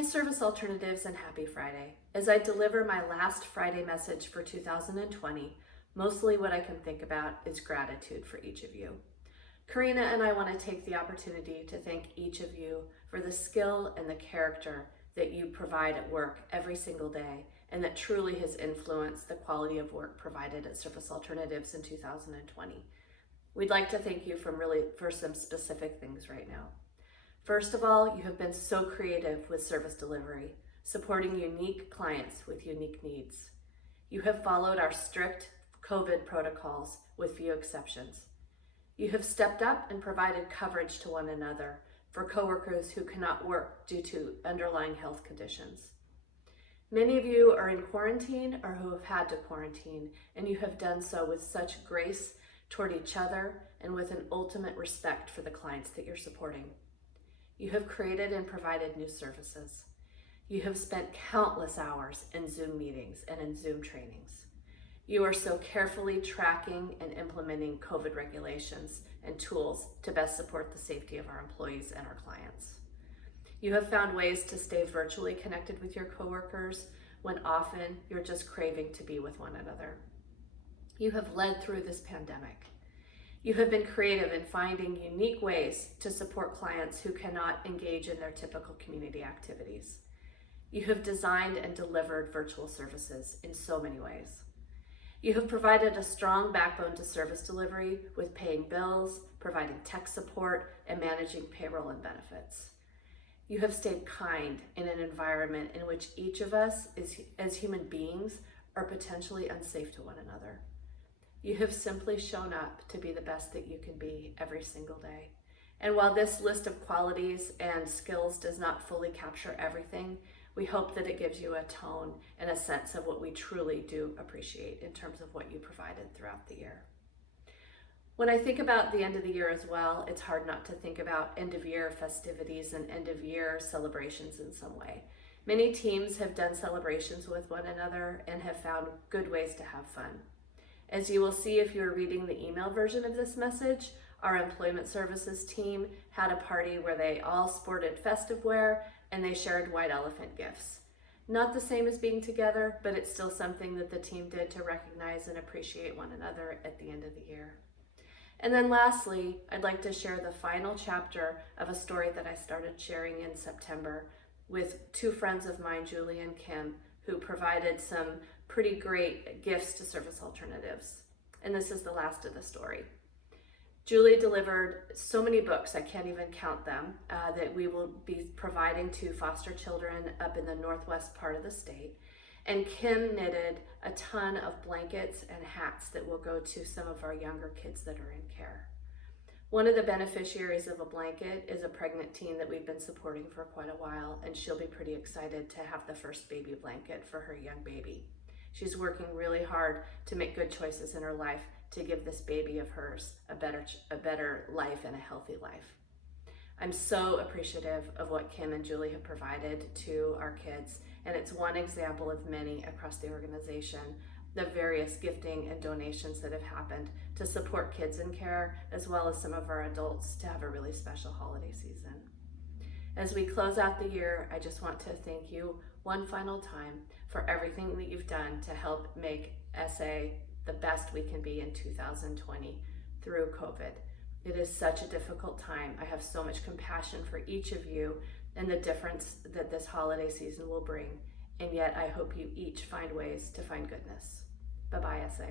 Hi, Service Alternatives, and happy Friday. As I deliver my last Friday message for 2020, mostly what I can think about is gratitude for each of you. Karina and I want to take the opportunity to thank each of you for the skill and the character that you provide at work every single day, and that truly has influenced the quality of work provided at Service Alternatives in 2020. We'd like to thank you for some specific things right now. First of all, you have been so creative with service delivery, supporting unique clients with unique needs. You have followed our strict COVID protocols with few exceptions. You have stepped up and provided coverage to one another for coworkers who cannot work due to underlying health conditions. Many of you are in quarantine or who have had to quarantine, and you have done so with such grace toward each other and with an ultimate respect for the clients that you're supporting. You have created and provided new services. You have spent countless hours in Zoom meetings and in Zoom trainings. You are so carefully tracking and implementing COVID regulations and tools to best support the safety of our employees and our clients. You have found ways to stay virtually connected with your coworkers when often you're just craving to be with one another. You have led through this pandemic. You have been creative in finding unique ways to support clients who cannot engage in their typical community activities. You have designed and delivered virtual services in so many ways. You have provided a strong backbone to service delivery with paying bills, providing tech support, and managing payroll and benefits. You have stayed kind in an environment in which each of us, as human beings, are potentially unsafe to one another. You have simply shown up to be the best that you can be every single day. And while this list of qualities and skills does not fully capture everything, we hope that it gives you a tone and a sense of what we truly do appreciate in terms of what you provided throughout the year. When I think about the end of the year as well, it's hard not to think about end of year festivities and end of year celebrations in some way. Many teams have done celebrations with one another and have found good ways to have fun. As you will see if you're reading the email version of this message, our employment services team had a party where they all sported festive wear and they shared white elephant gifts. Not the same as being together, but it's still something that the team did to recognize and appreciate one another at the end of the year. And then lastly, I'd like to share the final chapter of a story that I started sharing in September with two friends of mine, Julie and Kim, who provided some pretty great gifts to Service Alternatives. And this is the last of the story. Julie delivered so many books, I can't even count them, that we will be providing to foster children up in the northwest part of the state. And Kim knitted a ton of blankets and hats that will go to some of our younger kids that are in care. One of the beneficiaries of a blanket is a pregnant teen that we've been supporting for quite a while, and she'll be pretty excited to have the first baby blanket for her young baby. She's working really hard to make good choices in her life to give this baby of hers a better life and a healthy life. I'm so appreciative of what Kim and Julie have provided to our kids, and it's one example of many across the organization, the various gifting and donations that have happened to support kids in care, as well as some of our adults to have a really special holiday season. As we close out the year, I just want to thank you one final time for everything that you've done to help make SA the best we can be in 2020 through COVID. It is such a difficult time. I have so much compassion for each of you and the difference that this holiday season will bring. And yet I hope you each find ways to find goodness. Bye-bye, SA.